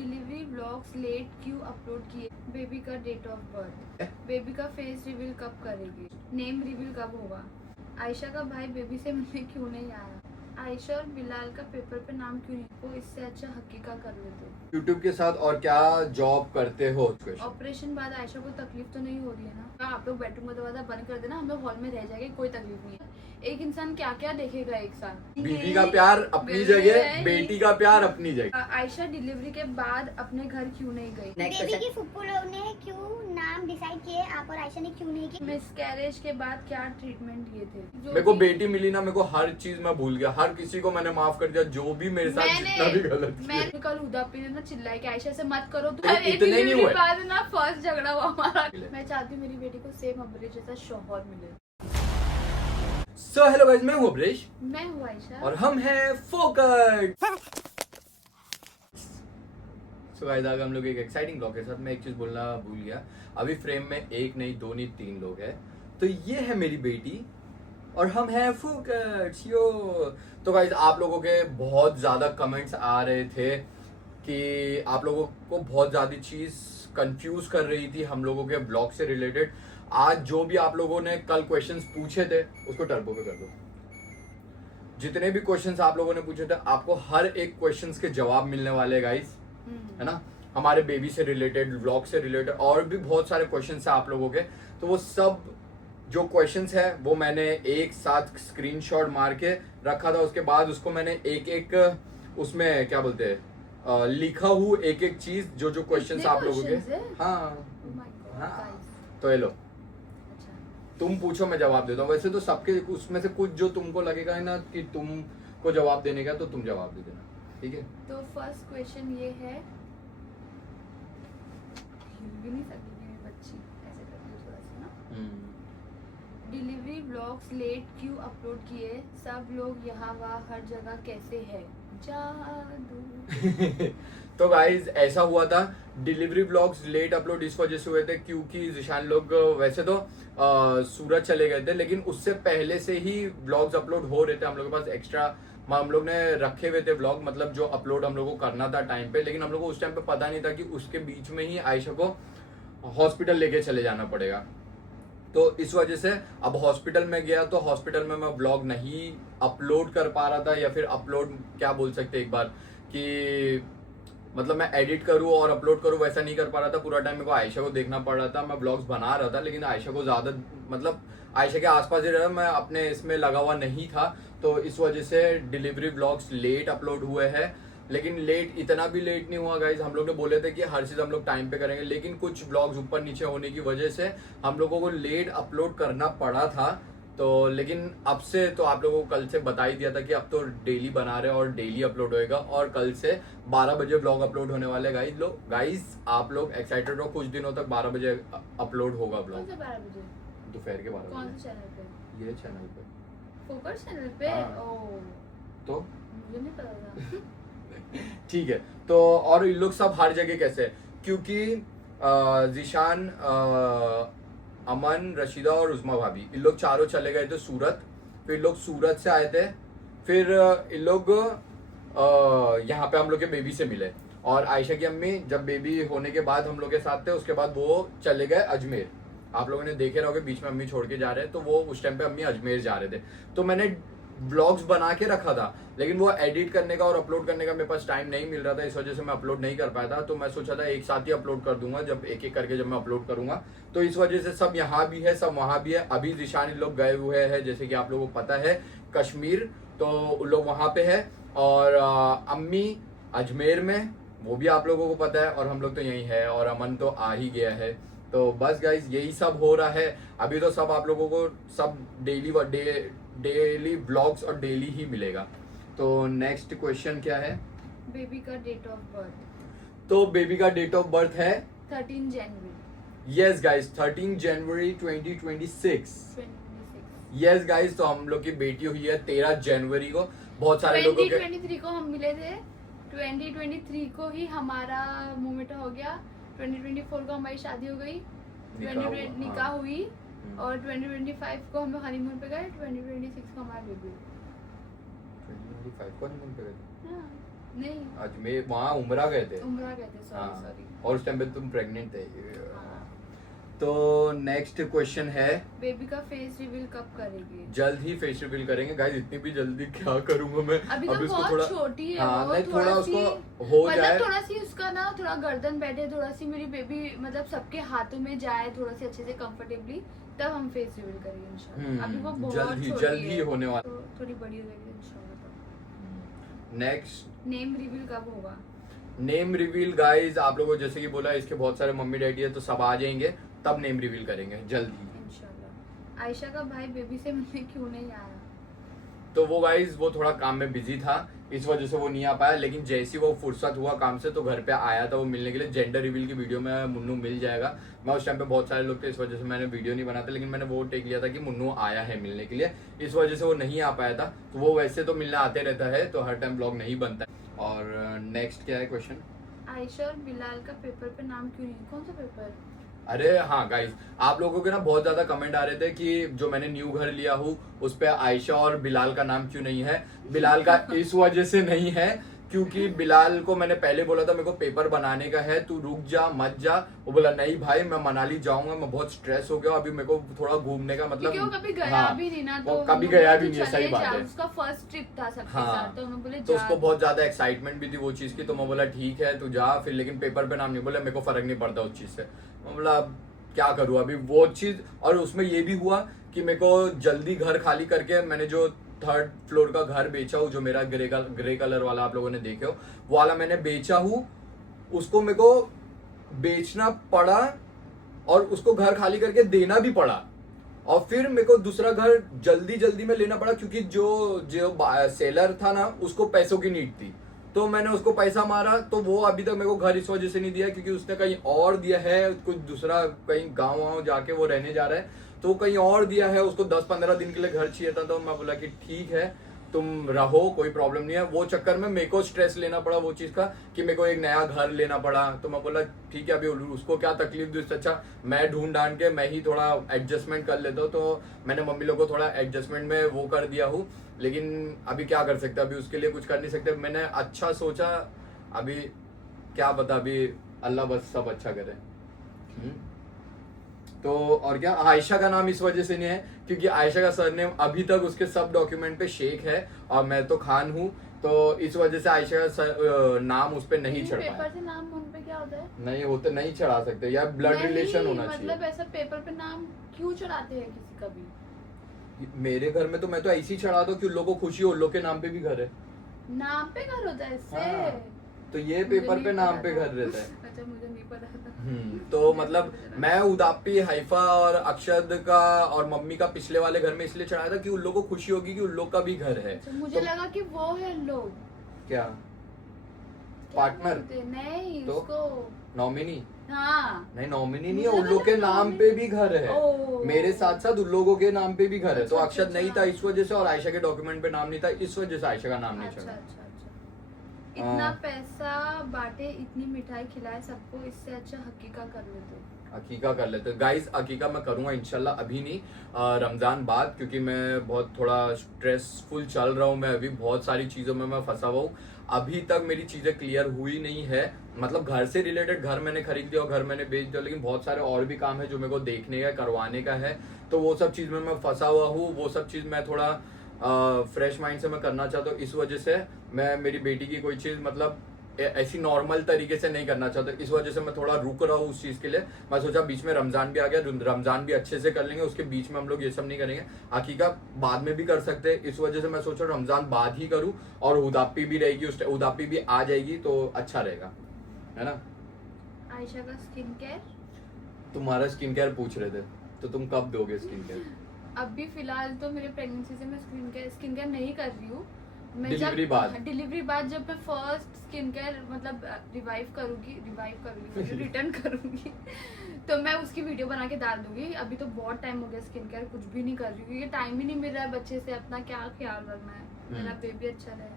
Delivery vlogs late क्यों upload किए? Baby का डेट ऑफ बर्थ, बेबी का फेस रिवील कब करेगी, नेम रिवील कब होगा, आयशा का भाई बेबी से मिलने क्यों नहीं आया, आयशा और बिलाल का पेपर पे नाम क्यों नहीं, वो इससे अच्छा हकीका कर लेते। यूट्यूब के साथ और क्या जॉब करते हो? ऑपरेशन बाद आयशा को तकलीफ तो नहीं हो रही है ना? आप लोग बेडरूम का दरवाजा बंद कर देना, हम लोग हॉल में रह जाएंगे, कोई तकलीफ नहीं है। एक इंसान क्या क्या देखेगा एक साथ। बीवी का प्यार अपनी जगह, बेटी का प्यार अपनी जगह। आयशा डिलीवरी के बाद अपने घर क्यों नहीं गई? बेबी की फुप्पू लोग ने क्यों नाम डिसाइड किए, आप और आयशा ने क्यों नहीं किया? मिसकैरेज के बाद क्या ट्रीटमेंट दिए थे? मेरे को बेटी मिली ना, मेरे को हर चीज मैं भूल गया, हर किसी को मैंने माफ कर दिया, जो भी मेरे साथ जितना भी गलत किया। मैं कल हुदापी ने ना चिल्लाई कि आयशा से मत करो, इतने नहीं हुए। बाद ना फर्स्ट झगड़ा हुआ हमारा। मैं चाहती हूँ मेरी बेटी को सेम अमरीश जैसा शौहर मिले। सो हेलो गाइस, मैं हूँ अमरीश, मैं हूँ आयशा और हम हैं फोकस। सो गाइस, आज हम लोग एक एक्साइटिंग ब्लॉग के साथ, मैं एक चीज बोलना भूल गया, अभी फ्रेम में एक नहीं, दो नहीं, तीन लोग हैं। तो ये है मेरी बेटी और हम हैं फोकस यो। तो गाइस, आप लोगों के बहुत ज्यादा कमेंट्स आ रहे थे कि आप लोगों को बहुत ज्यादा चीज कंफ्यूज कर रही थी हम लोगों के ब्लॉग से रिलेटेड। आज जो भी आप लोगों ने कल क्वेश्चंस पूछे थे उसको टर्बो पे कर दो। जितने भी क्वेश्चंस आप लोगों ने पूछे थे, आपको हर एक क्वेश्चंस के जवाब मिलने वाले हैं गाइस, है ना। हमारे बेबी से रिलेटेड, व्लॉग से रिलेटेड और भी बहुत सारे क्वेश्चंस हैं आप लोगों के। तो वो सब जो क्वेश्चंस है वो मैंने एक साथ स्क्रीनशॉट मार के रखा था। उसके बाद उसको मैंने एक एक उसमें क्या बोलते हैं लिखा हूँ, एक एक चीज जो जो क्वेश्चंस आप लोगों के। हाँ, तो ये लो, तुम पूछो, मैं जवाब देता हूँ। वैसे तो सबके उसमें से कुछ जो तुमको लगेगा ना कि तुमको जवाब देने का, तो तुम जवाब दे देना, ठीक है। तो फर्स्ट क्वेश्चन ये है, हिल भी नहीं सकती मेरी बच्ची, ऐसे करती है थोड़ा सा ना। डिलीवरी व्लॉग्स लेट क्यों अपलोड किए? सब लोग यहाँ वहाँ हर जगह कैसे है? जादू। तो गाइज, ऐसा हुआ था, डिलीवरी ब्लॉग्स लेट अपलोड इस वजह से हुए थे क्योंकि जिशान लोग वैसे तो सूरत चले गए थे, लेकिन उससे पहले से ही ब्लॉग्स अपलोड हो रहे थे। हम लोग के पास एक्स्ट्रा हम लोग ने रखे हुए थे ब्लॉग, मतलब जो अपलोड हम लोग को करना था टाइम पे, लेकिन हम लोग को उस टाइम पे पता नहीं था कि उसके बीच में ही आयशा को हॉस्पिटल लेके चले जाना पड़ेगा। तो इस वजह से अब हॉस्पिटल में गया, तो हॉस्पिटल में मैं ब्लॉग नहीं अपलोड कर पा रहा था, या फिर अपलोड क्या बोल सकते एक बार कि मतलब मैं एडिट करूँ और अपलोड करूँ वैसा नहीं कर पा रहा था। पूरा टाइम मेरे को आयशा को देखना पड़ रहा था। मैं ब्लॉग्स बना रहा था लेकिन आयशा को ज्यादा, मतलब आयशा के आसपास ही रहा, मैं अपने इसमें लगा हुआ नहीं था। तो इस वजह से डिलीवरी ब्लॉग्स लेट अपलोड हुए हैं। लेकिन लेट, इतना भी लेट नहीं हुआ गाइज। हम लोग ने बोले थे कि हर चीज हम लोग टाइम पे करेंगे, लेकिन कुछ ब्लॉग्स ऊपर नीचे होने की वजह से हम लोगों को लेट अपलोड करना पड़ा था। तो लेकिन अब से तो आप लोगों को कल से बता ही दिया था कि अब तो डेली बना रहे हैं और डेली अपलोड होएगा, और कल से 12 बजे ब्लॉग अपलोड होने वाले गाइज। गाइज आप लोग एक्साइटेड रहो, कुछ दिनों तक 12 बजे अपलोड होगा ब्लॉग। 12 बजे? दोपहर के 12 कौन बजे। से चैनल पे? ये चैनल पे, फोकस चैनल पे। हाँ। ओह, तो मुझे नहीं पता था। ठीक है। तो और इन लोग सब हर जगह कैसे है? क्योंकि जिशान, अमन, रशीदा और उस्मा भाभी, इन लोग चारों चले गए थे सूरत। फिर लोग सूरत से आए थे, फिर इन लोग यहाँ पे हम लोग के बेबी से मिले। और आयशा की अम्मी जब बेबी होने के बाद हम लोग के साथ थे, उसके बाद वो चले गए अजमेर। आप लोगों ने देखे रहोगे बीच में अम्मी छोड़ के जा रहे हैं, तो वो उस टाइम पे अम्मी अजमेर जा रहे थे। तो मैंने ब्लॉग्स बना के रखा था, लेकिन वो एडिट करने का और अपलोड करने का मेरे पास टाइम नहीं मिल रहा था, इस वजह से मैं अपलोड नहीं कर पाया था। तो मैं सोचा था एक साथ ही अपलोड कर दूंगा, जब एक एक करके जब मैं अपलोड करूंगा। तो इस वजह से सब यहाँ भी है, सब वहाँ भी है। अभी जिशान लोग गए हुए हैं, जैसे कि आप लोगों को पता है, कश्मीर, तो उन लोग वहाँ पे है। और अम्मी अजमेर में, वो भी आप लोगों को पता है। और हम लोग तो यहीं है, और अमन तो आ ही गया है। तो बस गाइज, यही सब हो रहा है अभी। तो सब आप लोगों को सब डेली ब्लॉग्स और डेली ही मिलेगा। तो नेक्स्ट क्वेश्चन क्या है? बेबी का डेट ऑफ बर्थ। तो बेबी का डेट ऑफ बर्थ है 13 जनवरी। यस गाइज, 13 जनवरी 2026। यस गाइज, तो हम लोग की बेटी हुई है 13 जनवरी को। बहुत सारे लोगों के 2023 को हम मिले थे, 2023 को ही हमारा मूवमेंट हो गया, 2024 को हमारी शादी हो गई, निकाह हुई, और 2025 को हम लोग हनीमून पे गए, 2026 को हमारा बेबी। 2025 को हनीमून पे गए थे? हाँ। नहीं, अजमेर, वहाँ उमरा गए थे। उम्रा गए थे, हाँ, सॉरी। और उस टाइम पे तुम प्रेग्नेंट थे। हाँ। तो नेक्स्ट क्वेश्चन है, बेबी का फेस रिवील कब करेगी? जल्द ही फेस रिवील करेंगे गाइस। इतनी भी जल्दी क्या करूंगा मैं, अभी तो इसको बहुत थोड़ा छोटी है हाँ, वो, नहीं थोड़ा थोड़ा उसको सी हो जाए, मतलब थोड़ा सी उसका ना थोड़ा गर्दन बैठे, थोड़ा सी मेरी बेबी मतलब सबके हाथों में जाए थोड़ा सी अच्छे से कंफर्टेबली, तब हम फेस रिवील करेंगे इंशाल्लाह। अभी वो बहुत जल्द ही होने वाला। तो थोड़ी बड़ी हो जाएगी इंशाल्लाह। नेक्स्ट, नेम रिवील कब होगा? नेम रिवील गाइस, आप लोगों को जैसे कि बोला इसके बहुत सारे मम्मी डैडी है तो सब आ जाएंगे, तब नेम रिवील करेंगे जल्द ही इंशाल्लाह। आयशा का भाई बेबी से मिलने क्यों नहीं आया? तो वो गाइस वो थोड़ा काम में बिजी था, इस वजह से वो नहीं आ पाया। लेकिन जैसे ही वो फुर्सत हुआ काम से तो घर पे आया था वो मिलने के लिए। जेंडर रिवील की वीडियो में मुन्नू मिल जाएगा। मैं उस टाइम पे बहुत सारे लोग थे, इस वजह से मैंने वीडियो नहीं बनाता, लेकिन मैंने वो टेक लिया था कि मुन्नू आया है मिलने के लिए, इस वजह से वो नहीं आ पाया था। तो वो वैसे तो मिलने आते रहता है, तो हर टाइम ब्लॉग नहीं बनता है। और नेक्स्ट क्या है क्वेश्चन? आयशा और बिलाल का पेपर पे नाम क्यों नहीं? कौन सा पेपर? अरे हाँ गाइस, आप लोगों के ना बहुत ज्यादा कमेंट आ रहे थे कि जो मैंने न्यू घर लिया हूँ उस पे आयशा और बिलाल का नाम क्यों नहीं है। बिलाल का इस वजह से नहीं है क्योंकि बिलाल को मैंने पहले बोला था मेरे को पेपर बनाने का है, तू रुक जा मत जा। वो बोला नहीं भाई मैं मनाली जाऊंगा, मैं बहुत स्ट्रेस हो गया, अभी मेरे को थोड़ा घूमने का मतलब। क्योंकि वो कभी गया हाँ, भी नहीं ना, वो तो कभी हम गया बोले भी नहीं है, तू सही चले बात जा, है। उसका फर्स्ट ट्रिप था सबके हाँ, साथ, तो हम बोले तो जा। उसको बहुत ज्यादा एक्साइटमेंट भी थी वो चीज की, तो मैं बोला ठीक है तू जा फिर, लेकिन पेपर पे नाम नहीं बोला। मेरे को फर्क नहीं पड़ता उस चीज से। मैं बोला अब क्या करूँ अभी वो चीज। और उसमें ये भी हुआ कि मेरे को जल्दी घर खाली करके मैंने जो 3rd फ्लोर का घर बेचा हूँ, जो मेरा ग्रे कलर वाला आप लोगों ने देखे हो वो वाला मैंने बेचा हूँ, उसको मेरे को बेचना पड़ा और उसको घर खाली करके देना भी पड़ा। और फिर मेरे को दूसरा घर जल्दी में लेना पड़ा क्योंकि जो सेलर था ना उसको पैसों की नीड थी, तो मैंने उसको पैसा मारा। तो वो अभी तक मेरे को घर इस वजह से नहीं दिया क्योंकि उसने कहीं और दिया है, कुछ दूसरा कहीं गाँव जाके वो रहने जा रहा है, तो वो कहीं और दिया है। उसको 10-15 दिन के लिए घर चाहिए था, तो मैं बोला कि ठीक है तुम रहो, कोई प्रॉब्लम नहीं है। वो चक्कर में मेरे को स्ट्रेस लेना पड़ा वो चीज का कि मेरे को एक नया घर लेना पड़ा। तो मैं बोला ठीक है अभी उसको क्या तकलीफ दूँ, इससे अच्छा मैं ढूंढ ढांड के मैं ही थोड़ा एडजस्टमेंट कर लेता हूँ। तो मैंने मम्मी लोग को थोड़ा एडजस्टमेंट में वो कर दिया हूँ, लेकिन अभी क्या कर सकते, अभी उसके लिए कुछ कर नहीं सकते। मैंने अच्छा सोचा, अभी क्या पता, अभी अल्लाह बस सब अच्छा करे। तो और क्या, आयशा का नाम इस वजह से नहीं है क्योंकि आयशा का सरनेम अभी तक उसके सब डॉक्यूमेंट पे शेख है और मैं तो खान हूँ, तो इस वजह से आयशा का नाम उस पे नहीं चढ़ पाया। पेपर से नाम उन पे क्या होता है? नहीं होते, नहीं चढ़ा सकते, या ब्लड रिलेशन होना मतलब चाहिए। ऐसा पेपर पे नाम क्यों चढ़ाते हैं किसी का भी? मेरे घर में तो मैं तो ऐसे ही चढ़ाता हूँ कि उन लोगों को खुशी हो, उन लोग के नाम पे भी घर है। नाम पे घर होता है इससे? हाँ, तो ये मुझे पेपर नहीं पे पता नाम पे था। घर रहता है। अच्छा, मुझे नहीं पता था। तो मतलब मैं उदापी, हाइफा और अक्षद का और मम्मी का पिछले वाले घर में इसलिए चढ़ाया था कि उन लोगों को खुशी होगी कि उन लोग का भी घर है। अच्छा, मुझे तो, लगा कि वो है लोग क्या क्या पार्टनर? बोलते हैं? नहीं तो? उसको नॉमिनी? हाँ, नहीं नॉमिनी नहीं मुझे है, उन लगा लोग के था नाम नॉमिनी। पे भी घर है। ओ। मेरे साथ साथ उन लोगों के नाम पे भी घर है। तो अच्छा, अक्षद अच्छा, नहीं था अच्छा। इस वजह से, और आयशा के डॉक्यूमेंट पे नाम नहीं था इस वजह से आयशा का नाम नहीं अच्छा चढ़ा। अच्छा अच्छा। इतना हाँ। पैसा बांटे, इतनी मिठाई खिलाए सबको, इससे अच्छा हकीका कर लेते। अकीका कर लेते गाइस। अकीका मैं करूंगा इंशाल्लाह, अभी नहीं, रमजान बाद, क्योंकि मैं बहुत थोड़ा स्ट्रेसफुल चल रहा हूँ। मैं अभी बहुत सारी चीजों में मैं फंसा हुआ हूँ, अभी तक मेरी चीजें क्लियर हुई नहीं है। मतलब घर से रिलेटेड, घर मैंने खरीद दिया और घर मैंने बेच दिया, लेकिन बहुत सारे और भी काम है जो मेरे को देखने का, करवाने का है। तो वो सब चीज में मैं फंसा हुआ हूँ, वो सब चीज मैं थोड़ा फ्रेश माइंड से मैं करना चाहता हूँ। इस वजह से मैं मेरी बेटी की कोई चीज मतलब ऐसी नॉर्मल तरीके से नहीं करना चाहता, इस वजह से मैं थोड़ा रुक रहा हूँ उस चीज के लिए। मैं सोचा बीच में रमजान भी आ गया, रमजान भी अच्छे से कर लेंगे, उसके बीच में हम लोग ये सब नहीं करेंगे। अकीका बाद में भी कर सकते हैं, इस वजह से मैं सोच रहा हूँ रमजान बाद ही करूँ, और उदापी भी रहेगी, उस उदापी भी आ जाएगी तो अच्छा रहेगा, है ना। आयशा का स्किन केयर? तुम्हारा स्किन केयर पूछ रहे थे, तो तुम कब दोगे स्किन केयर? अभी फिलहाल तो मेरे प्रेगनेंसी से मैं स्किन केयर नहीं कर रही हूँ। मैं डिलीवरी बाद? डिलीवरी बाद जब मैं फर्स्ट स्किन केयर मतलब रिवाइव करूंगी मतलब रिटर्न करूंगी तो मैं उसकी वीडियो बना के डाल दूंगी। अभी तो बहुत टाइम हो गया स्किन केयर कुछ भी नहीं कर रही हूँ क्योंकि टाइम ही नहीं मिल रहा है बच्चे से अपना क्या ख्याल रखना है, मेरा बेबी अच्छा रहे।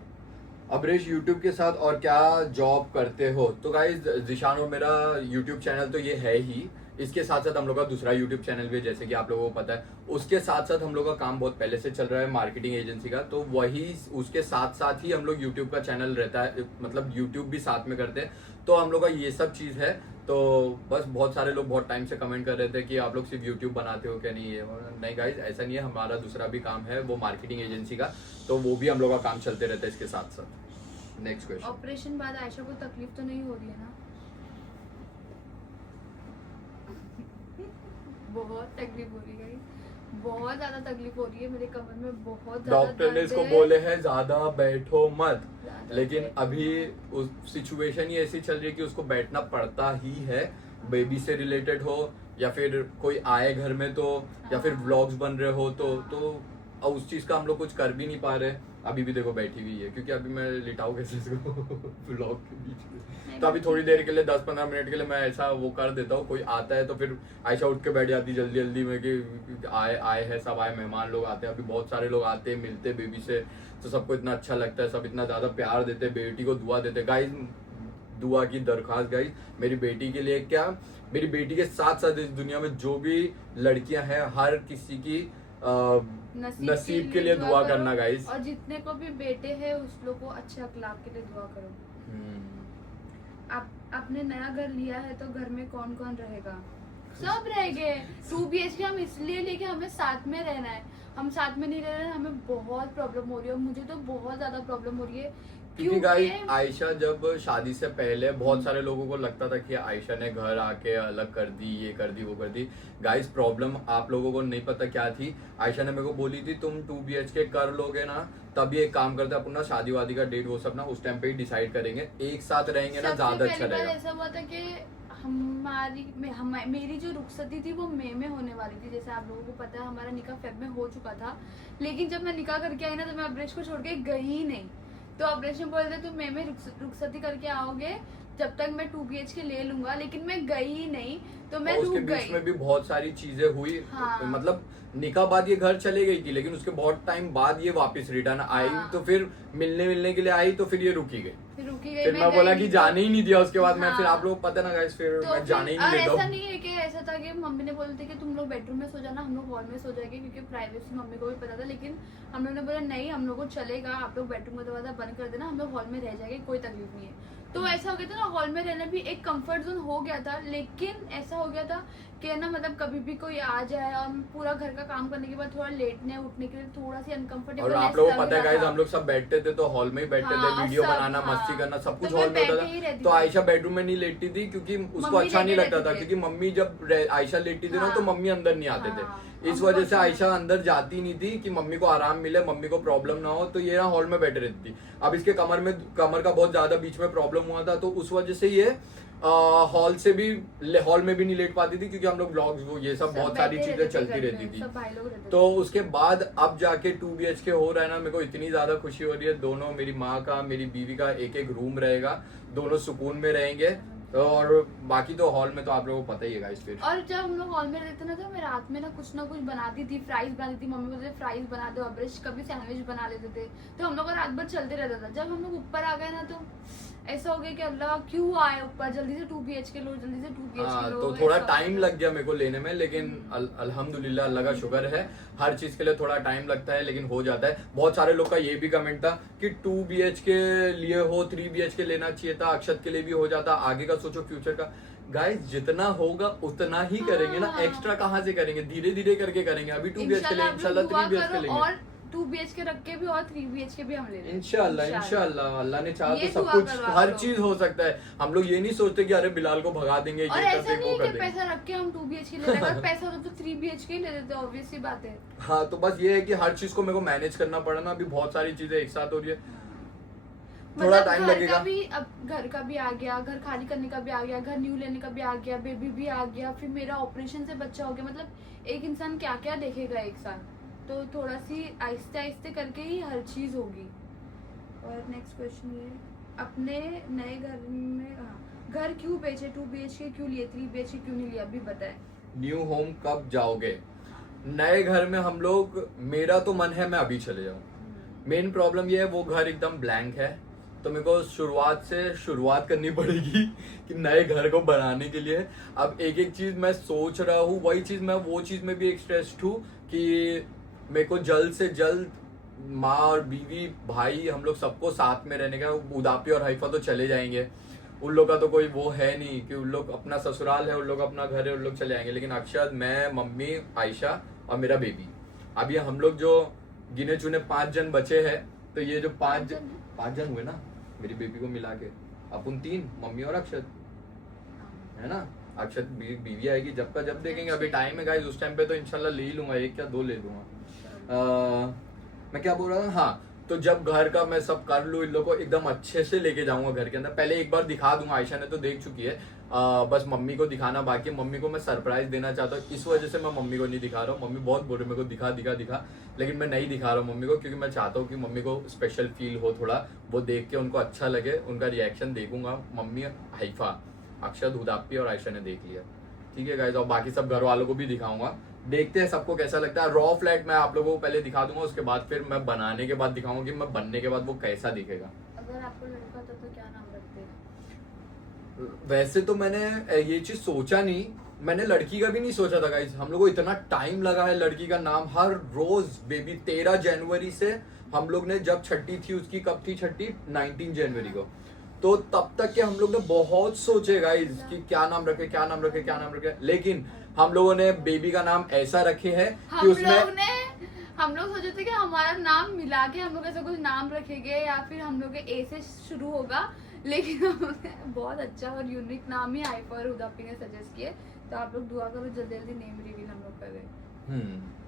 अबरेश यूट्यूब के साथ और क्या जॉब करते हो? तो गाइस जिशान और मेरा यूट्यूब चैनल तो ये है ही, इसके साथ साथ हम लोग का दूसरा यूट्यूब चैनल भी है, जैसे कि आप लोगों को पता है। उसके साथ साथ हम लोग का काम बहुत पहले से चल रहा है मार्केटिंग एजेंसी का, तो वही उसके साथ साथ ही हम लोग यूट्यूब का चैनल रहता है, मतलब यूट्यूब भी साथ में करते हैं। तो हम लोग का ये सब चीज़ है। तो बस बहुत सारे लोग बहुत टाइम से कमेंट कर रहे थे कि आप लोग सिर्फ यूट्यूब बनाते हो क्या, नहीं है। नहीं गाइज, ऐसा नहीं है, हमारा दूसरा भी काम है वो मार्केटिंग एजेंसी का, तो वो भी हम लोग का काम चलते रहता है इसके साथ साथ। Next question. ऑपरेशन बाद आयशा को तकलीफ तो नहीं हो रही है ना? बहुत तकलीफ हो रही है, बहुत ज्यादा तकलीफ हो रही है मेरे कमर में, बहुत ज्यादा डॉक्टर ने दर्द इसको है। बोले हैं ज्यादा बैठो मत, ज्यादा लेकिन बैठो अभी मत। उस सिचुएशन ही ऐसी चल रही है कि उसको बैठना पड़ता ही है, बेबी से रिलेटेड हो या फिर कोई आए घर में तो, या फिर हाँ। व्लॉग्स बन रहे हो तो अब उस चीज का हम लोग कुछ कर भी नहीं पा रहे। अभी भी देखो बैठी हुई है, क्योंकि अभी मैं लिटाऊ कैसे इसको व्लॉग के बीच में, तो अभी थोड़ी देर के लिए 10-15 मिनट के लिए मैं ऐसा वो कर देता हूँ। कोई आता है तो फिर आयशा उठ के बैठ जाती जल्दी जल्दी में कि आए हैं, सब आए, मेहमान लोग आते हैं। अभी बहुत सारे लोग आते हैं, मिलते हैं बेबी से, तो सबको इतना अच्छा लगता है, सब इतना ज्यादा प्यार देते हैं, बेटी को दुआ देते हैं। गाइस, दुआ की दरख्वास्त गाइस मेरी बेटी के लिए, क्या मेरी बेटी के साथ साथ इस दुनिया में जो भी लड़कियां हैं, हर किसी की नसीब के लिए दुआ करो। करना गाइस। और जितने को भी बेटे हैं उस लोग को अच्छे अखलाक के लिए दुआ करो। आपने नया घर लिया है तो घर में कौन कौन रहेगा? सब रहेंगे। 2 BHK हम इसलिए लेके हमें साथ में रहना है, हम साथ में नहीं रह रहे हैं, हमें बहुत प्रॉब्लम हो रही है, मुझे तो बहुत ज्यादा प्रॉब्लम हो रही है। क्योंकि गाइस आयशा जब शादी से पहले बहुत सारे लोगों को लगता था कि आयशा ने घर आके अलग कर दी, ये कर दी, वो कर दी। गाइस प्रॉब्लम आप लोगों को नहीं पता क्या थी। आयशा ने मेरे को बोली थी तुम 2 BHK कर लोगे ना, तभी एक काम करते अपन ना शादी वादी का डेट वो सब ना उस टाइम पे ही डिसाइड करेंगे, एक साथ रहेंगे ना ज्यादा अच्छा रहेगा। ऐसा हुआ था कि मेरी जो रुखसती थी वो मई में होने वाली थी, जैसे आप लोगों को पता है हमारा निकाह फेब में हो चुका था। लेकिन जब मैं निकाह करके आई ना तो मैं अब्रेश को छोड़ के गई ही नहीं। तो ऑपरेशन बोल रहे तुम मई में रुखसती करके आओगे, जब तक मैं 2 BHK ले लूंगा, लेकिन मैं गई ही नहीं, तो मैं उसके रुक बीच गई। में भी बहुत सारी चीजें हुई। हाँ। मतलब निकाह बाद ये घर चले गई थी, लेकिन उसके बहुत टाइम बाद ये वापस रिटर्न आई। हाँ। तो फिर मिलने के लिए आई, तो फिर ये रुकी गई। फिर रुकी गई, फिर मैं गई बोला नहीं कि तो- जाने ही नहीं दिया उसके बाद। मैं फिर हाँ। आप लोग पता ना गाइस, फिर तो मैं जाने ही नहीं और देता ऐसा हूँ। नहीं है कि ऐसा था कि मम्मी ने बोले थे कि तुम लोग बेडरूम में सो जाना, हम लोग हॉल में सो जाएंगे, क्योंकि प्राइवेसी मम्मी को भी पता था। लेकिन हम लोग ने बोला नहीं, हम लोग को चलेगा, आप लोग बेडरूम का दरवाजा बंद कर देना, हम लोग हॉल में रह जाएंगे, कोई तकलीफ नहीं है। तो ऐसा हो गया था ना, हॉल में रहना भी एक कंफर्ट जोन हो गया था। लेकिन ऐसा हो गया था कि ना, मतलब कभी भी कोई आ जाए और पूरा घर का काम करने के बाद थोड़ा लेटने उठने के लिए थोड़ा सी अनकंफर्टेबल। और आप लोगों को पता है गाइस, हम लोग सब बैठते थे तो हॉल में ही बैठते थे, हाँ, वीडियो सब, बनाना, हाँ। मस्ती करना, सब कुछ तो हॉल मैं में होता बैठे ही था। रहती तो थी। आयशा बेडरूम में नहीं लेटती थी, क्योंकि उसको मम्मी अच्छा नहीं लेटे लगता था, रहती थी। क्योंकि मम्मी जब आयशा लेटती थी ना हाँ। तो मम्मी अंदर नहीं आते हाँ। थे। इस वजह से आयशा अंदर जाती नहीं थी कि मम्मी को आराम मिले, मम्मी को प्रॉब्लम ना हो, तो ये ना हॉल में बैठे रहती थी। अब इसके कमर का बहुत ज्यादा बीच में प्रॉब्लम हुआ था, तो उस वजह से ये हॉल में भी नहीं लेट पाती थी, क्योंकि हम लोग ब्लॉग्स वो ये सब बहुत सारी बैठे चीजें रहते थे चलती घर रहती में, थी। सब भाई लोग रहते थे। तो उसके बाद अब जाके 2 BHK हो रहा है ना, मेरे को इतनी ज्यादा खुशी हो रही है। दोनों, मेरी माँ का, मेरी बीवी का एक रूम रहेगा, दोनों सुकून में रहेंगे। और बाकी तो हॉल में तो आप लोगों को पता ही है गाइस। फिर और जब हम लोग हॉल में रहते ना, तो मैं रात में ना कुछ बनाती थी, फ्राइज बनाती थी, मम्मी बोलते फ्राइज बना दो, अब्रेश कभी सैंडविच बना लेते थे। तो हम लोग का रात भर चलते रहता था। जब हम लोग ऊपर आ गए ना, तो ऐसा हो गया कि अल्लाह क्यों आए ऊपर, जल्दी से 2 BHK लो, जल्दी से 2 BHK हाँ, लो। तो थोड़ा ऐसा टाइम होता लग गया मेरे को लेने में, लेकिन अल्हम्दुलिल्लाह अल्लाह का शुक्र है, हर चीज के लिए थोड़ा टाइम लगता है, लेकिन हो जाता है। बहुत सारे लोग का ये भी कमेंट था कि 2 BHK लिए हो, 3 BHK लेना चाहिए था, अक्षत के लिए भी हो जाता, आगे का सोचो फ्यूचर का। गाइस जितना होगा उतना ही करेंगे ना, हाँ। एक्स्ट्रा कहाँ से करेंगे, धीरे धीरे करके करेंगे। अभी 2 BHK ले, इंशाल्लाह 3 BHK लेंगे, और 2 BHK रख के भी और 3 BHK भी हम ले लेंगे इंशाल्लाह अल्लाह ने चाहा ये तो सब दुआ कुछ, करो आप हर लोग। चीज हो सकता है। हम लोग ये नहीं सोचते कि अरे बिलाल को भगा देंगे, और ये ऐसा करते नहीं वो है कर कि देंगे। पैसा रख के हम 2 BHK ले लेंगे, अगर पैसा होता तो 3 BHK ले लेते, ऑब्वियस सी बात है। हाँ, तो बस ये है कि हर चीज को मेरे को मैनेज करना पड़ा ना, अभी बहुत सारी चीजें एक साथ हो रही है, थोड़ा मतलब टाइम घर लगेगा। का भी, अब घर का भी आ गया, घर खाली करने का भी आ गया, घर न्यू लेने का भी आ गया, बेबी भी आ गया, फिर मेरा ऑपरेशन से बच्चा हो गया। मतलब एक इंसान क्या क्या देखेगा एक साथ, तो थोड़ा सी आहिस्ते आहिस्ते करके ही हर चीज होगी। और नेक्स्ट क्वेश्चन ये, अपने नए घर में घर क्यों बेचे, 2 BHK क्यों लिए, 3 BHK क्यों नहीं लिया, अभी बताएं। न्यू होम कब जाओगे? नए घर में हम लोग, मेरा तो मन है मैं अभी चले जाऊं। मेन प्रॉब्लम ये है, वो घर एकदम ब्लैंक है, तो मेरे को शुरुआत से शुरुआत करनी पड़ेगी कि नए घर को बनाने के लिए। अब एक एक चीज मैं सोच रहा हूँ, वही चीज मैं वो चीज में भी एक स्ट्रेस्ड हूँ कि मेरे को जल्द से जल्द माँ और बीवी भाई हम लोग सबको साथ में रहने का। उदापी और हाइफा तो चले जाएंगे, उन लोग का तो कोई वो है नहीं कि उन लोग अपना ससुराल है, उन लोग अपना घर है, उन लोग चले जाएंगे। लेकिन अक्षत, मैं, मम्मी, आयशा और मेरा बेबी, अभी हम लोग जो गिने चुने 5 जन बचे हैं। तो ये जो 5 जन हुए ना मेरी बेबी को मिला के, अपन 3, मम्मी और अक्षत, है ना। अक्षत बीवी आएगी जब का जब देखेंगे, अभी टाइम है गाइस, उस टाइम पे तो इंशाल्लाह ले ही लूंगा, 1 या 2 ले लूंगा। मैं क्या बोल रहा था, हाँ, तो जब घर का मैं सब कर लूँ, इन लोग को एकदम अच्छे से लेके जाऊंगा घर के अंदर। पहले एक बार दिखा दूंगा, आयशा ने तो देख चुकी है, बस मम्मी को दिखाना बाकी। मम्मी को मैं सरप्राइज देना चाहता हूँ, इस वजह से मैं मम्मी को नहीं दिखा रहा हूँ। मम्मी बहुत बोल रही मेरे को दिखा दिखा दिखा, लेकिन मैं नहीं दिखा रहा हूँ मम्मी को, क्योंकि मैं चाहता हूँ कि मम्मी को स्पेशल फील हो थोड़ा, वो देख के उनको अच्छा लगे, उनका रिएक्शन देखूंगा। मम्मी, हाइफा, अक्षत, हुदापी और आयशा ने देख लिया, ठीक है गाइस। और बाकी सब घर वालों को भी दिखाऊंगा, देखते हैं सबको कैसा लगता है। रॉ फ्लैट मैं आप लोगों को पहले दिखा दूंगा, उसके बाद फिर मैं बनाने के बाद दिखाऊंगा कि मैं बनने के बाद वो कैसा दिखेगा। अगर आपको लड़का था तो क्या नाम रखते? वैसे तो मैंने ये चीज सोचा नहीं, मैंने लड़की का भी नहीं सोचा था गाइस। हम लोग को इतना टाइम लगा है लड़की का नाम, हर रोज बेबी 13 जनवरी से हम लोग ने, जब छठी थी उसकी, कब थी छठी, 19 जनवरी को, तो तब तक के हम लोग ने बहुत सोचे गाइस कि क्या नाम रखे, क्या नाम रखे, क्या नाम रखे। लेकिन हम लोगों ने बेबी का नाम ऐसा रखे है कि उसमें हम लोग सोचे थे कि हमारा नाम मिला के हम लोग ऐसा कुछ नाम रखेंगे, या फिर हम लोग के ए से शुरू होगा, लेकिन हमने बहुत अच्छा और यूनिक नाम ही हाइफा और हुदापी ने सजेस्ट किए। तो आप लोग दुआ करो जल्दी जल्दी नेम रिवील हम लोग करें।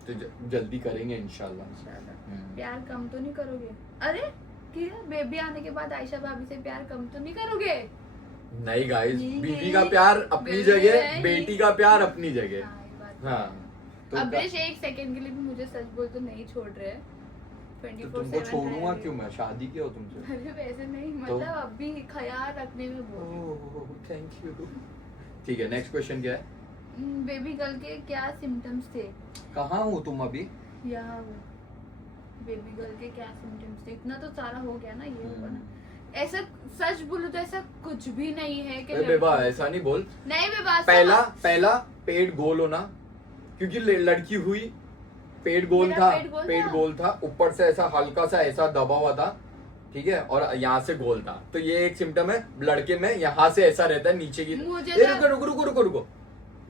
तो जल्दी करेंगे इंशाल्लाह। प्यार कम तो नहीं करोगे? अरे बेबी आने के बाद आयशा भाभी से प्यार कम तो नहीं करोगे? नहीं गाइस, बीवी का प्यार अपनी जगह, बेटी का प्यार अपनी जगह। हाँ, तो अब्रेश एक सेकंड के लिए भी मुझे सच बोल तो नहीं छोड़ रहे। तो तुमको छोड़ूंगा क्यों मैं? शादी किया हो तुमसे? अरे वैसे नहीं, मतलब अभी ख्याल रखने में बोल। Thank you. ठीक है, नेक्स्ट क्वेश्चन क्या है? बेबी गर्ल के क्या सिम्टम्स थे? कहाँ हो तुम अभी? यहाँ हूँ। बेबी गर्ल के क्या सिम्टम्स थे? इतना तो सारा हो गया ना, ये होगा ना। ऐसा सच बोलूं तो ऐसा कुछ भी नहीं है कि बेबा ऐसा नहीं बोल। नहीं बेबा, पहला पेट गोल होना, क्योंकि लड़की हुई, पेट गोल था, पेट गोल था, ऊपर से ऐसा हल्का सा ऐसा दबा हुआ था, ठीक है, और यहाँ से गोल था। तो ये एक सिम्टम है लड़के में, यहाँ से ऐसा रहता है नीचे की। रुको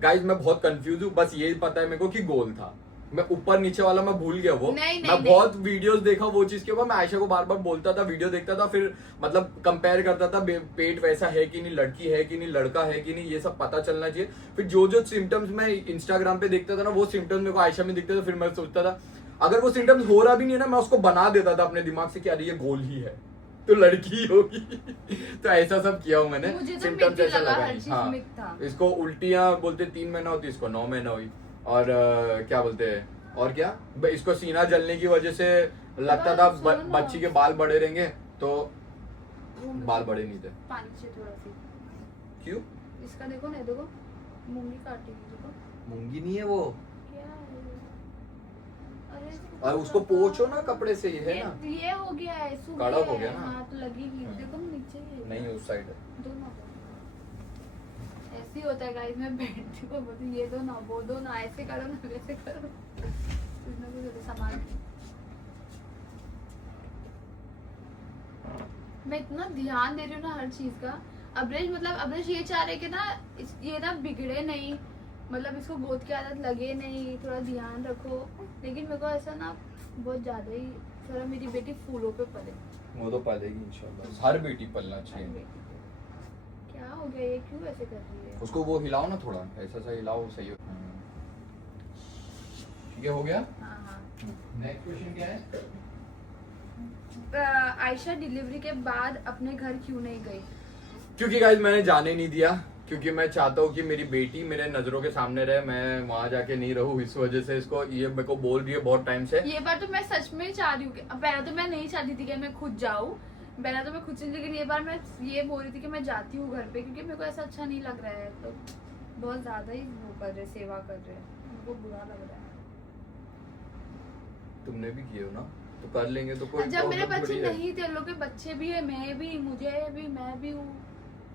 गाइस, मैं बहुत कंफ्यूज हूँ, बस ये पता है मेरे को कि गोल था। मैं ऊपर नीचे वाला मैं भूल गया वो। मैं बहुत वीडियोस देखा वो चीज के ऊपर, मैं आयशा को बार बार बोलता था, वीडियो देखता था, फिर मतलब कंपेयर करता था, पेट वैसा है कि नहीं, लड़की है कि नहीं, लड़का है कि नहीं, ये सब पता चलना चाहिए। फिर जो जो सिम्टम्स मैं इंस्टाग्राम पे देखता था ना, वो सिम्टम्स मेरे को आयशा में दिखते थे। फिर मैं सोचता था अगर वो सिम्टम्स हो रहा भी नहीं है ना, मैं उसको बना देता था अपने दिमाग से कि अरे ये गोल ही है तो लड़की होगी। तो ऐसा सब किया हूँ मैंने, सिम्टम्स ऐसा लगा। हाँ, इसको उल्टियां बोलते 3 महीना होती, इसको 9 महीना हुई। और क्या बोलते हैं, और क्या, इसको सीना जलने की वजह से लगता था बच्ची के बाल बड़े रहेंगे, तो बाल बड़े नहीं थे। पानी से थोड़ा सी। क्यों? इसका देखो ना, देखो मूंगी काटी है, देखो। मूंगी नहीं है वो, क्या है? अरे और उसको पोंछो ना कपड़े से, ये है ना, ये हो गया है, सूख कड़क हो गया ना। हाँ तो लगेगी, देखो नीचे नहीं उस साइड है। दोनों ऐसे ही होता है गाइस। मैं बैठती को बोलती ये दो ना, वो दो ना, ऐसे करो ना, वैसे करो, कुछ ना कुछ सामान। मैं इतना ध्यान दे रही हूँ ना हर चीज का। अब्रेश मतलब अब्रेश ये चाह रहे कि ना ये ना बिगड़े नहीं, मतलब इसको गोद की आदत लगे नहीं, थोड़ा ध्यान रखो। लेकिन मेरे को ऐसा ना बहुत ज्यादा ही, थोड़ा मेरी बेटी फूलों पे पले। वो तो पालेगी इंशाल्लाह, हर बेटी पलना चाहिए। क्या हो गया, ये क्यों ऐसे कर रही है? उसको वो हिलाओ ना थोड़ा, ऐसा सा हिलाओ, सही हो। ठीक है, हो गया। हाँ। नेक्स्ट क्वेश्चन क्या है? आयशा डिलीवरी के बाद अपने घर क्यों नहीं गई? क्योंकि गाइस मैंने जाने नहीं दिया, क्योंकि मैं चाहता हूँ कि मेरी बेटी मेरे नजरों के सामने रहे, मैं वहां जाके नहीं रहूँ। इस वजह से इसको ये मेरे को बोल रही है बहुत टाइम से। ये बार तो मैं सच में चाह रही हूँ। पहले तो मैं नहीं चाहती थी कि मैं खुद जाऊँ, पहले तो मैं खुद से, लेकिन ये बार मैं ये बोल रही थी कि मैं जाती हूँ घर पे, क्योंकि मेरे को ऐसा अच्छा नहीं लग रहा है। तो बहुत ज्यादा ही वो कर रहे, सेवा कर रहे, मेरे को बुरा लग रहा है। तुमने भी किए हो ना? तो कर लेंगे तो कोई जब मेरे problem बच्चे थोड़ी है। नहीं थे, लोग के बच्चे भी है, मैं भी, मुझे भी, मैं भी हूँ,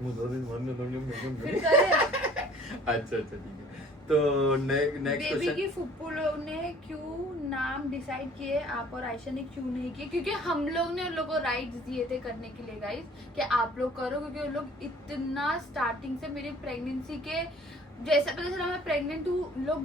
फिर करे। अच्छा ठीक है, तो नेक्स्ट बेबी की क्वेश्चन। फुप्पू लोग ने क्यों नाम डिसाइड किए, आप और आयशा ने क्यों नहीं किए? क्योंकि हम लोग ने उन लोगों को राइट्स दिए थे करने के लिए गाइस, कि आप लोग करो, क्योंकि उन लोग इतना स्टार्टिंग से मेरी प्रेगनेंसी के जैसा पता चला मैं प्रेग्नेंट हूँ, लोग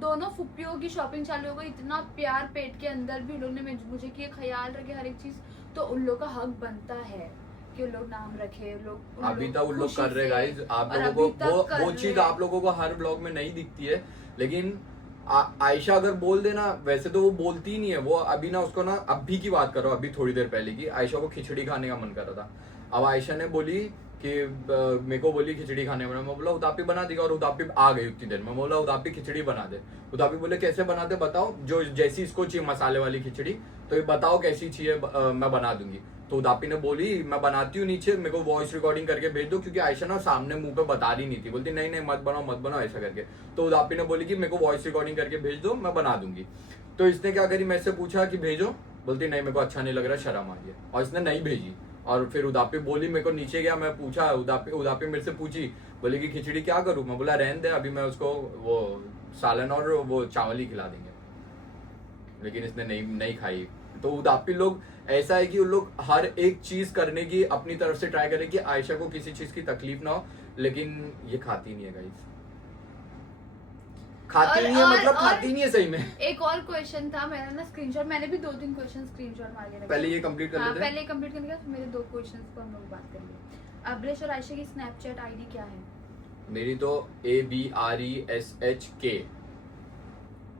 दोनों फुप्पियों की शॉपिंग चालू हो गई, इतना प्यार पेट के अंदर भी उन लोग ने मुझे किया, ख्याल रखे हर एक चीज, तो उन लोग का हक बनता है कि उन लोग नाम रखे, लोग अभी तक उन लोग खुशी कर रहे से, गाइस, आप और लोगों अभी तक को कर वो चीज रहे। आप लोगों को हर ब्लॉग में नहीं दिखती है, लेकिन आयशा अगर बोल देना, वैसे तो वो बोलती ही नहीं है, वो अभी ना उसको ना, अभी की बात करो, अभी थोड़ी देर पहले की, आयशा को खिचड़ी खाने का मन कर रहा था। अब आयशा ने बोली कि मेरे को बोली खिचड़ी खाने में, मैं बोला उतापी बना देगा, और उतापी आ गई उतनी देर में, बोला उतापी खिचड़ी बना दे। उतापी बोले कैसे बनाते बताओ, जो जैसी इसको चाहिए मसाले वाली खिचड़ी, तो ये बताओ कैसी चाहिए, मैं बना दूंगी। तो उदापी ने बोली मैं बनाती हूँ नीचे, मेरे को वॉइस रिकॉर्डिंग करके भेज दो, क्योंकि आयशा ना सामने मुंह पे बता रही नहीं थी, बोलती नहीं नहीं मत बनाओ ऐसा करके। तो उदापी ने बोली कि मेरे को वॉइस रिकॉर्डिंग करके भेज दो, मैं बना दूंगी। तो इसने क्या करी, मेरे से पूछा कि भेजो, बोलती नहीं मेरे को अच्छा नहीं लग रहा, शर्म आ रही है, और इसने नहीं भेजी। और फिर उदापी बोली, मेरे को नीचे गया, मैं पूछा, उदापी मेरे से पूछी, बोली कि खिचड़ी क्या करूँ, मैं बोला रहने दे, अभी मैं उसको वो सालन और वो चावल ही खिला देंगे, लेकिन इसने नहीं खाई। तो उदापी लोग ऐसा है कि उन लोग हर एक चीज करने की अपनी तरफ से ट्राई करें कि आयशा को किसी चीज की तकलीफ ना हो, लेकिन ये खाती नहीं है गाइस, खाती नहीं है, मतलब खाती नहीं है सही में। एक और क्वेश्चन था मेरा ना, स्क्रीनशॉट, मैंने भी 2-3 क्वेश्चन स्क्रीनशॉट मार के रखे। पहले ये कंप्लीट कर हाँ, लेते हैं। पहले कंप्लीट करने के बाद मेरे 2 क्वेश्चंस को हम लोग बात करेंगे। अब्रेश और आयशा की स्नैपचैट आईडी क्या है? मेरी तो ABRESHK,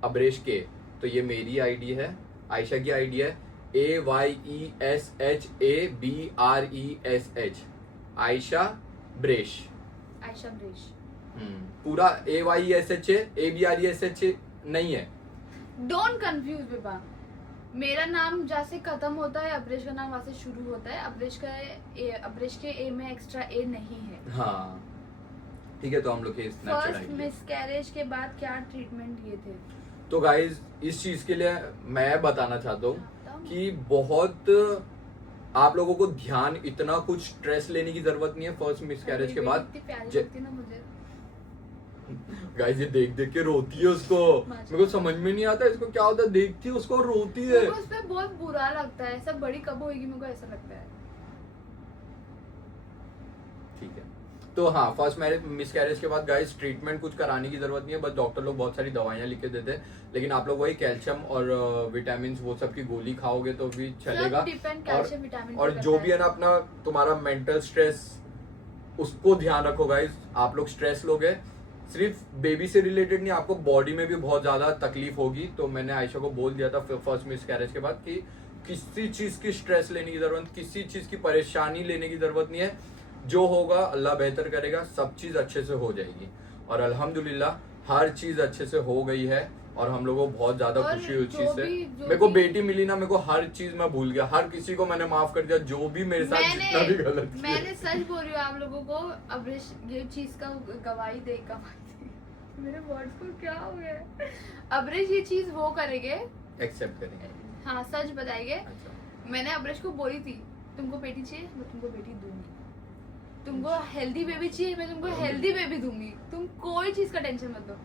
अब्रेश के, तो ये मेरी आईडी है। आयशा की आईडी है AYESHABRESH, आयशा ब्रेश। आयशा ब्रेश। पूरा AYESH ABRESH नहीं है। डोंट कंफ्यूज बेबा, मेरा नाम जहाँ से खत्म होता है, अब्रेश का नाम वहाँ से शुरू होता है। अब्रेश के ए में एक्स्ट्रा ए नहीं है। हाँ ठीक है, तो हम लोग के स्नैपचैट फर्स्ट आईडी। मिसकैरेज के बाद क्या ट्रीटमेंट लिए थे? तो गाइज इस चीज के लिए मैं बताना चाहता हूँ कि बहुत आप लोगों को ध्यान, इतना कुछ स्ट्रेस लेने की जरूरत नहीं है फर्स्ट मिसकैरेज के बाद। इतनी प्यारी जे- लगती है ना मुझे। गाइस ये देख देख के रोती है उसको, मेरे को समझ में नहीं आता इसको क्या होता है, देखती है उसको और रोती है। मेरे को उस पे बहुत बुरा लगता है, ऐसा बड़ी कब होगी, मेरे को ऐसा लगता है। ठीक है, तो हाँ फर्स्ट मिसकैरेज के बाद गाइस ट्रीटमेंट कुछ कराने की जरूरत नहीं है, बस डॉक्टर लोग बहुत सारी दवाइयाँ लिख के देते हैं, लेकिन आप लोग वही कैल्शियम और विटामिन वो सब की गोली खाओगे तो भी चलेगा। डिपेंड कैल्शियम विटामिन और जो भी है ना अपना तुम्हारा मेंटल स्ट्रेस, उसको ध्यान रखो गाइस। आप लोग स्ट्रेस लोगे, सिर्फ बेबी से रिलेटेड नहीं, आपको बॉडी में भी बहुत ज्यादा तकलीफ होगी। तो मैंने आयशा को बोल दिया था फर्स्ट मिसकैरेज के बाद कि किसी चीज की स्ट्रेस लेने की जरूरत, किसी चीज की परेशानी लेने की जरूरत नहीं है, जो होगा अल्लाह बेहतर करेगा, सब चीज अच्छे से हो जाएगी। और अल्हम्दुलिल्लाह हर चीज अच्छे से हो गई है, और हम लोगों को बहुत ज्यादा और खुशी हुई जो चीज से। भी- मेरे को बेटी मिली ना, मेरे को हर चीज मैं भूल गया, हर किसी को मैंने माफ कर दिया, जो भी मेरे साथ जितना भी गलत किया। मैंने सच बोल रही हूँ आप लोगों को, अब्रेश ये चीज का गवाही दे मेरे वर्ड्स को क्या हो गया है? अब्रेश ये चीज वो करेंगे, एक्सेप्ट करेंगे। हाँ सच बताएंगे। अच्छा। मैंने अब्रेश को बोली थी तुमको बेटी चाहिए, मैं तुमको बेटी दूंगी, तुमको हेल्दी बेबी चाहिए, मैं तुमको हेल्दी बेबी दूंगी, तुम कोई चीज का टेंशन मत लो।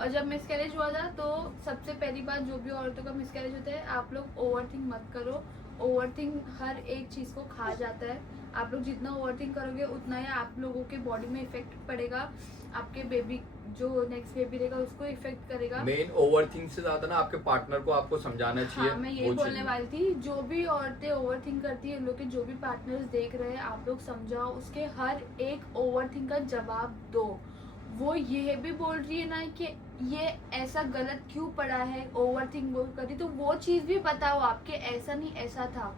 और जब मिसकैरेज हुआ था तो सबसे पहली बात, जो भी औरतों का मिसकैरेज होता है, आप लोग ओवरथिंक मत करो। ओवरथिंक हर एक चीज को खा जाता है। आप लोग जितना ओवरथिंक करोगे उतना ही आप लोगों के बॉडी में इफेक्ट पड़ेगा, आपके बेबी जो नेक्स्ट बेबी रहेगा उसको इफेक्ट करेगा। मेन ओवरथिंक से ज्यादा ना आपके पार्टनर को आपको समझाना चाहिए। हाँ, मैं यही वो बोलने चीज़। वाली थी, जो भी औरतें ओवरथिंक करती है, उन लोग के जो भी पार्टनर्स देख रहे हैं, आप लोग समझाओ, उसके हर एक ओवरथिंक का जवाब दो। वो ये भी बोल रही है ना कि ये ऐसा गलत क्यों पड़ा है, ओवरथिंक वो करी, तो वो चीज भी बताओ आपके, ऐसा नहीं ऐसा था।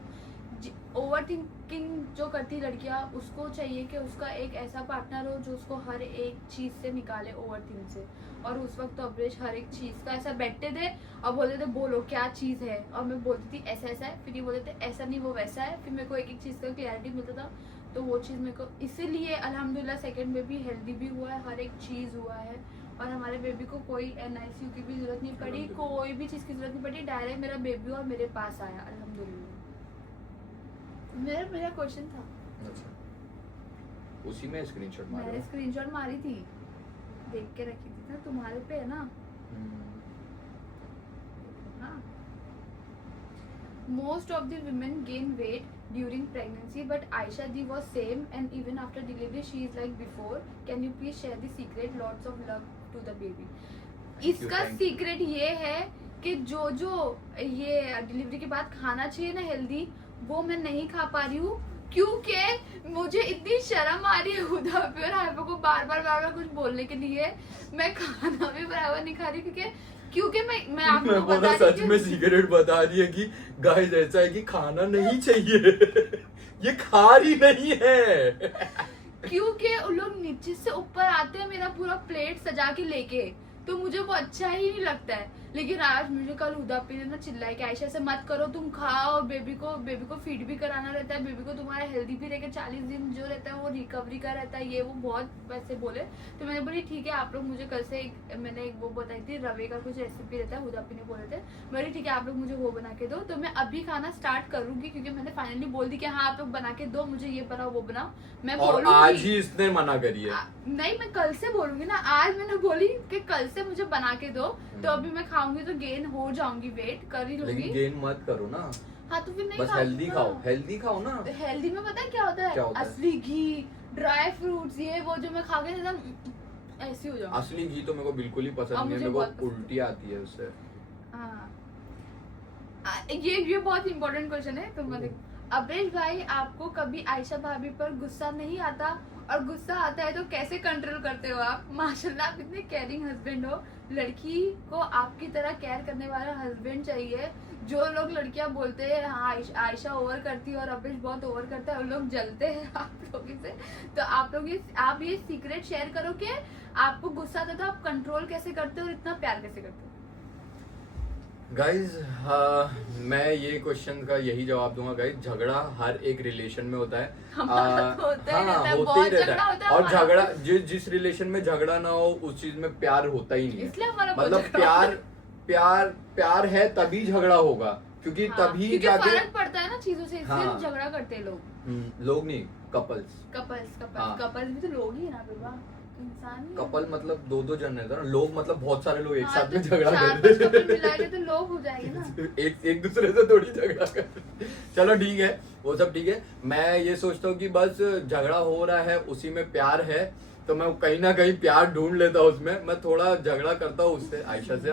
ओवरथिंकिंग जो करती लड़कियां, उसको चाहिए कि उसका एक ऐसा पार्टनर हो जो उसको हर एक चीज से निकाले ओवरथिंक से। और उस वक्त तो अब्रेश हर एक चीज का ऐसा बैठते थे और बोलते थे बोलो क्या चीज है, और मैं बोलती थी ऐसा ऐसा है, फिर ये बोलते थे ऐसा नहीं वो वैसा है, फिर मेरे को एक एक चीज का क्लैरिटी मिलता था। तो वो चीज़ मेरे को इसीलिए अल्हम्दुलिल्लाह सेकंड बेबी हेल्दी भी हुआ है, हर एक चीज़ हुआ है और हमारे बेबी को कोई NICU की भी जरूरत नहीं पड़ी, कोई भी चीज़ की जरूरत नहीं पड़ी, डायरेक्ट मेरा बेबी और मेरे पास आया अल्हम्दुलिल्लाह। मेरा क्वेश्चन था, अच्छा, उसी में स्क्रीनशॉट मैंने मारा। स्क्रीनशॉट मारी थी, देख के रखी थी ना, तुम्हारे पे है ना। हाँ। Most of the women gain weight during pregnancy, but Aisha Di was same and even after delivery she is like before. Can you please share the secret? Lots of love to the baby. इसका thank you. Secret ये है कि जो ये delivery के बाद खाना चाहिए ना हेल्दी, वो मैं नहीं खा पा रही हूँ क्योंकि मुझे इतनी शर्म आ रही है हुदा पे और हाइपो को बार बार कुछ बोलने के लिए। मैं खाना भी बराबर नहीं खा रही क्योंकि मैं आपको मैं बता बोला रही सच हूँ में सीक्रेट बता रही है कि गाइस ऐसा है कि खाना नहीं चाहिए ये खा रही नहीं है क्योंकि उन लोग नीचे से ऊपर आते हैं मेरा पूरा प्लेट सजा के लेके, तो मुझे वो अच्छा ही नहीं लगता है। लेकिन आज मुझे कल हुदापी ने ना चिल्लाया कि आयशा ऐसे मत करो, तुम खाओ, बेबी को फीड भी कराना रहता है, बेबी को तुम्हारा हेल्दी भी रहेगा, 40 दिन जो रहता है वो रिकवरी का रहता है, ये वो बहुत वैसे बोले। तो मैंने बोली ठीक है, आप लोग मुझे कल से मैंने एक वो बताई थी रवे का कुछ रेसिपी रहता है, हुदापी ने बोले थे, बोली ठीक है आप लोग मुझे वो बना के दो। तो मैं अभी खाना स्टार्ट करूंगी क्योंकि मैंने फाइनली बोल दी कि हाँ आप लोग बना के दो, मुझे ये बनाओ वो बनाओ। मैं और बोलूंगी आज ही इसने मना करी है। नहीं, मैं कल से बोलूंगी ना, आज मैंने बोली कि कल से मुझे बना के दो, तो अभी मैं खाऊंगी तो गेन हो जाऊंगी, वेट कर ही लूंगी। लेकिन गेन मत करो ना, हाँ तो फिर नहीं बस हेल्दी खाओ, हेल्दी खाओ ना। हेल्दी में पता है क्या होता है? असली घी, ड्राई फ्रूट्स, ये वो जो मैं खा के एकदम ऐसी हो जाऊं। असली घी तो मेरे को बिल्कुल ही पसंद नहीं है, मेरे को उल्टी आती है उससे। हाँ, ये बहुत इंपॉर्टेंट क्वेश्चन है। तो मैं अब्रेश भाई, आपको कभी आयशा भाभी पर गुस्सा नहीं आता, और गुस्सा आता है तो कैसे कंट्रोल करते हो आप? माशाल्लाह आप इतने केयरिंग हस्बैंड हो। लड़की को आपकी तरह केयर करने वाला हस्बैंड चाहिए। जो लोग लड़कियां बोलते हैं हाँ आयशा ओवर करती है और अब्रेश बहुत ओवर करता है, उन लोग जलते हैं आप लोगों से। तो आप ये सीक्रेट शेयर करो कि आपको गुस्सा आता है तो आप कंट्रोल कैसे करते हो और इतना प्यार कैसे करते हो? गाइज मैं ये क्वेश्चन का यही जवाब दूंगा गाइज, झगड़ा हर एक रिलेशन में होता है। तो होता ही रहता है, होते बहुत ही रहता झगड़ा है। होता है और हमारा। झगड़ा जिस रिलेशन में झगड़ा ना हो उस चीज में प्यार होता ही नहीं है। इसलिए हमारा बहुत मतलब झगड़ा होता है। प्यार है तभी झगड़ा होगा, क्योंकि हाँ, तभी क्योंकि जाके फर्क पड़ता है ना चीजों से, इसलिए हाँ। झगड़ा करते हैं लोग। लोग नहीं, कपल्स। हाँ। कपल्स भी तो लोग ही है ना बिल्वा, इंसान ही है। कपल मतलब दो जन रहता है ना, लोग मतलब बहुत सारे लोग एक हाँ, साथ में तो झगड़ा 4-5 करते कपल मिलाएंगे तो लोग हो जाएंगे ना। एक दूसरे से थोड़ी झगड़ा कर। चलो ठीक है, वो सब ठीक है। मैं ये सोचता हूँ कि बस झगड़ा हो रहा है उसी में प्यार है, तो मैं कहीं ना कहीं प्यार ढूंढ लेता हूँ उसमें। मैं थोड़ा झगड़ा करता हूँ उससे, आयशा से।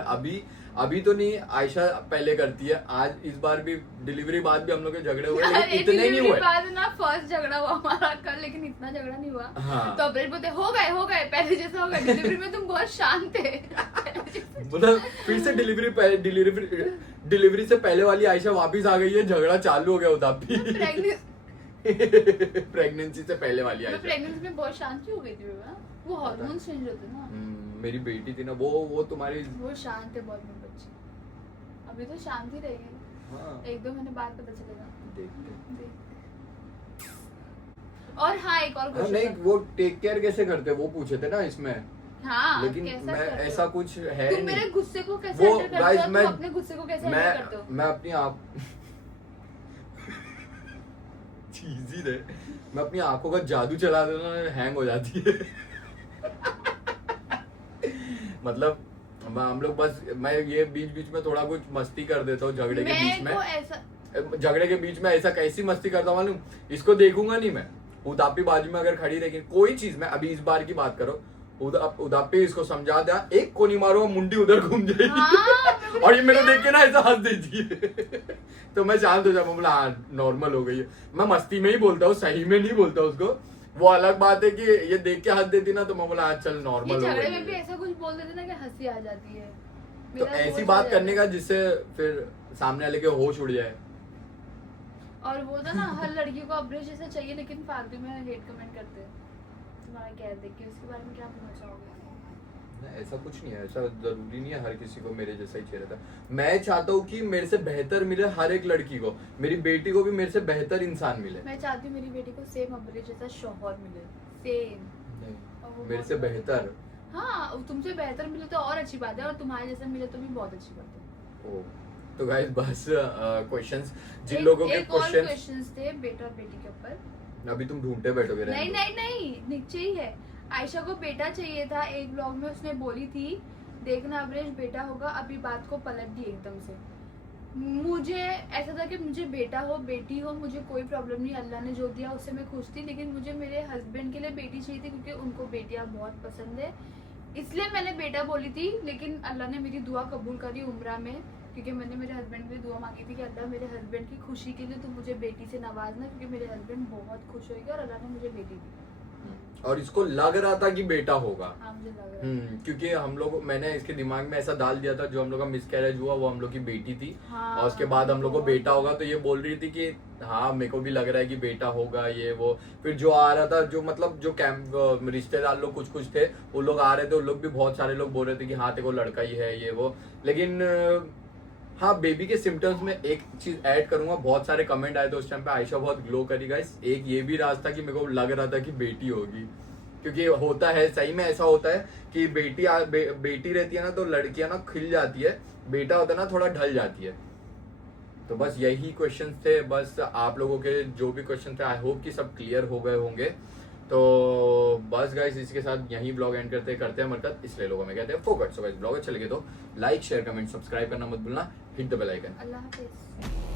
अभी तो नहीं, आयशा पहले करती है। आज इस बार भी डिलीवरी बाद भी हम लोग के झगड़े हुए, लेकिन इतने नहीं हुए। बाद ना फर्स्ट झगड़ा हुआ हमारा कल, लेकिन इतना झगड़ा नहीं हुआ। हाँ। तो अब्रेश बोलते हो गए पहले जैसा हो गया। डिलीवरी में तुम बहुत शांत थे। मतलब फिर से डिलीवरी से पहले वाली आयशा वापस आ गई है, झगड़ा चालू हो गया उदापी। प्रेगनेंसी से पहले वाली आयशा। प्रेगनेंसी में बहुत शांत हो गई थी बेटा, वो हार्मोन चेंज होते ना। मेरी बेटी थी ना, वो तुम्हारी वो शांत है बहुत, मेरी बच्ची अभी तो शांत ही रहेगी। हाँ। 1-2 महीने बाद पता चलेगा। देखते। और हाँ, एक और क्वेश्चन। नहीं, वो टेक केयर कैसे करते वो पूछे थे ना इसमें। हाँ, लेकिन कैसा मैं करते हो? ऐसा कुछ है तुम मेरे नहीं। गुस्से को कैसे वो हैंडल करते guys, हो? तुम अपने गुस्से को कैसे हैंडल करते हो? मैं अपनी आप चीज ही रहे, मैं अपनी आंखों का जादू चला देता हूँ, हैंग हो जाती है। मतलब हम लोग बस, मैं ये बीच में थोड़ा कुछ मस्ती कर देता हूँ झगड़े के बीच में। झगड़े के बीच में ऐसा कैसी मस्ती करता हूँ मालूम, इसको देखूंगा नहीं मैं। उदापी बाजू में अगर खड़ी रहेगी कोई चीज में, अभी इस बार की बात करो, उदापी इसको समझा दिया, एक कोनी मारो मुंडी उधर घूम जाएगी। हाँ, और ये मेरे को देख के ना ऐसा हंस देती है। तो मैं शांत हो जाऊँ, बोला हाँ नॉर्मल हो गई है। मैं मस्ती में ही बोलता हूँ, सही में नहीं बोलता उसको। वो अलग बात है कि ये देख के हंस देती ना, तो मैं बोला हाँ चल नॉर्मल हो गई। झगड़े में भी ऐसा कुछ बोल देते ना कि हंसी आ जाती है। तो ऐसी बात करने का जिससे फिर सामने वाले के होश उड़ जाए। और वो था ना, हर लड़की को अब्रेश जैसा चाहिए, लेकिन फालतू में हेट कमेंट करते हैं तुम्हारा क्या देख के। उसके बारे में क्या बोलना चाहोगे? ऐसा कुछ नहीं है, ऐसा जरूरी नहीं है हर किसी को मेरे जैसा ही चाहिए रहता। मैं चाहता हूँ कि मेरे से बेहतर मिले हर एक लड़की को, मेरी बेटी को भी मेरे से बेहतर इंसान मिले। मैं चाहती हूँ मेरी बेटी को सेम अब्रे जैसा शौहर मिले, सेम। नहीं, मेरे से बेहतर। हाँ, तुमसे बेहतर मिले तो और अच्छी बात है, और तुम्हारे जैसा मिले तो भी बहुत अच्छी बात है। ओ, तो गाइस बस क्वेश्चंस जिन लोगों के एक और क्वेश्चंस क्वेश्चंस थे बेटा और बेटी के ऊपर। अभी तुम ढूंढते बैठोगे। नहीं नहीं नहीं, नीचे ही है। आयशा को बेटा चाहिए था, एक ब्लॉग में उसने बोली थी देखना अवरेज बेटा होगा, अभी बात को पलट दी एकदम से। मुझे ऐसा था कि मुझे बेटा हो बेटी हो मुझे कोई प्रॉब्लम नहीं, अल्लाह ने जो दिया उससे मैं खुश थी, लेकिन मुझे मेरे हस्बैंड के लिए बेटी चाहिए थी क्योंकि उनको बेटियां बहुत पसंद है, इसलिए मैंने बेटा बोली थी। लेकिन अल्लाह ने मेरी दुआ कबूल करी उम्रा में, क्योंकि मैंने मेरे हस्बैंड के लिए दुआ मांगी थी कि अल्लाह मेरे हस्बैंड की खुशी के लिए तो मुझे बेटी से नवाजना, क्योंकि मेरे हस्बैंड बहुत खुश होंगे, और अल्लाह ने मुझे बेटी दी। और इसको लग रहा था कि बेटा होगा। हाँ, मुझे लग रहा है। क्योंकि हम लोग, मैंने इसके दिमाग में ऐसा डाल दिया था जो हम लोग का मिसकैरेज हुआ वो हम लोग की बेटी थी। हाँ, और उसके बाद हम लोग को बेटा होगा, तो ये बोल रही थी कि हाँ मेरे को भी लग रहा है कि बेटा होगा ये वो। फिर जो आ रहा था, जो मतलब जो कैंप रिश्तेदार लोग कुछ थे, वो लोग आ रहे थे, वो लोग भी बहुत सारे लोग बोल रहे थे कि हाँ तेरे को लड़का ही है ये वो। लेकिन हाँ, बेबी के सिम्टम्स में एक चीज ऐड करूंगा, बहुत सारे कमेंट आए थे उस टाइम पे, आयशा बहुत ग्लो करी गाइस। एक ये भी राज था कि मेरे को लग रहा था कि बेटी होगी, क्योंकि होता है सही में ऐसा होता है कि बेटी रहती है ना तो लड़कियां ना खिल जाती है, बेटा होता है ना थोड़ा ढल जाती है। तो बस यही क्वेश्चन थे, बस आप लोगों के जो भी क्वेश्चन थे आई होप कि सब क्लियर हो गए होंगे। तो बस गाइस इसके साथ यही ब्लॉग एंड करते हैं मरकत, इसलिए लोगों में कहते हैं फोकट। सो गाइस ब्लॉग अच्छा लगे तो लाइक शेयर कमेंट सब्सक्राइब करना मत भूलना, हिट द बेल आइकन। अल्लाह हाफिज।